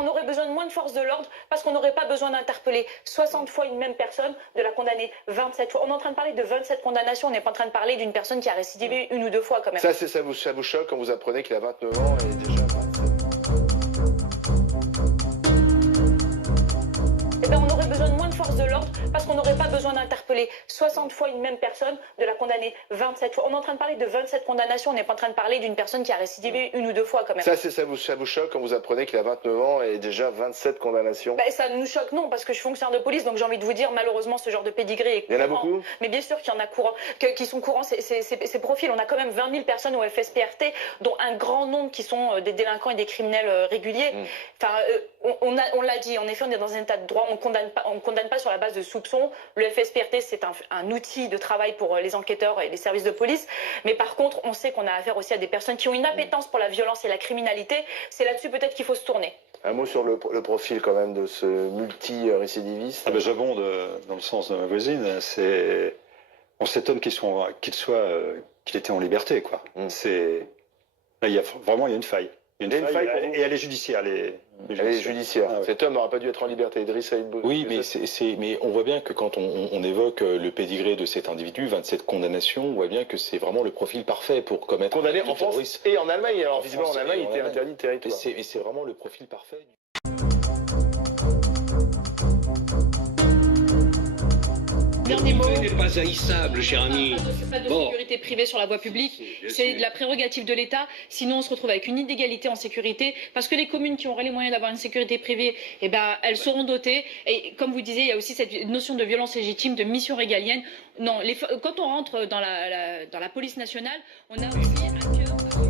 on aurait besoin de moins de forces de l'ordre parce qu'on n'aurait pas besoin d'interpeller 60 fois une même personne, de la condamner 27 fois. On est en train de parler de 27 condamnations, on n'est pas en train de parler d'une personne qui a récidivé une ou deux fois quand même. Ça vous choque quand vous apprenez qu'il a 29 ans et déjà 27 ans. Eh ben, on aurait besoin de moins de forces de l'ordre parce qu'on n'aurait pas besoin d'interpeller 60 fois une même personne, de la condamner 27 fois. On est en train de parler de 27 condamnations, on n'est pas en train de parler d'une personne qui a récidivé une ou deux fois quand même. Ça vous choque quand vous apprenez qu'il a 29 ans et déjà 27 condamnations. Ben, ça nous choque, non, parce que je suis fonctionnaire de police, donc j'ai envie de vous dire, malheureusement, ce genre de pédigré est courant. Il y en a beaucoup. Mais bien sûr qu'il y en a courant, qui sont courants, ces profils. On a quand même 20 000 personnes au FSPRT, dont un grand nombre qui sont des délinquants et des criminels réguliers. Enfin, on l'a dit, en effet, on est dans un état de droit, on condamne pas sur la base de soupçons. Le FSPRT, c'est un outil de travail pour les enquêteurs et les services de police. Mais par contre, on sait qu'on a affaire aussi à des personnes qui ont une appétence pour la violence et la criminalité. C'est là-dessus peut-être qu'il faut se tourner. Un mot sur le profil quand même de ce multi-récidiviste. Ah ben, j'abonde dans le sens de ma voisine. On s'étonne qu'il était en liberté, quoi. Là, il y a une faille. Et elle est judiciaire. Elle est judiciaire. Ah, ouais. Cet homme n'aurait pas dû être en liberté. Idriss Aïd Bouzid. Oui, mais on voit bien que quand on évoque le pédigré de cet individu, 27 condamnations, on voit bien que c'est vraiment le profil parfait pour commettre condamné en France et en Allemagne. Alors visiblement en Allemagne, il était interdit de territoire. Et c'est vraiment le profil parfait. Dernier mot. n'est pas haïssable, cher ami. Pas de sécurité privée sur la voie publique, c'est de la prérogative de l'État. Sinon, on se retrouve avec une inégalité en sécurité, parce que les communes qui auraient les moyens d'avoir une sécurité privée, eh ben, elles seront dotées. Et comme vous disiez, il y a aussi cette notion de violence légitime, de mission régalienne. Non, quand on rentre dans la police nationale, on a aussi un cœur.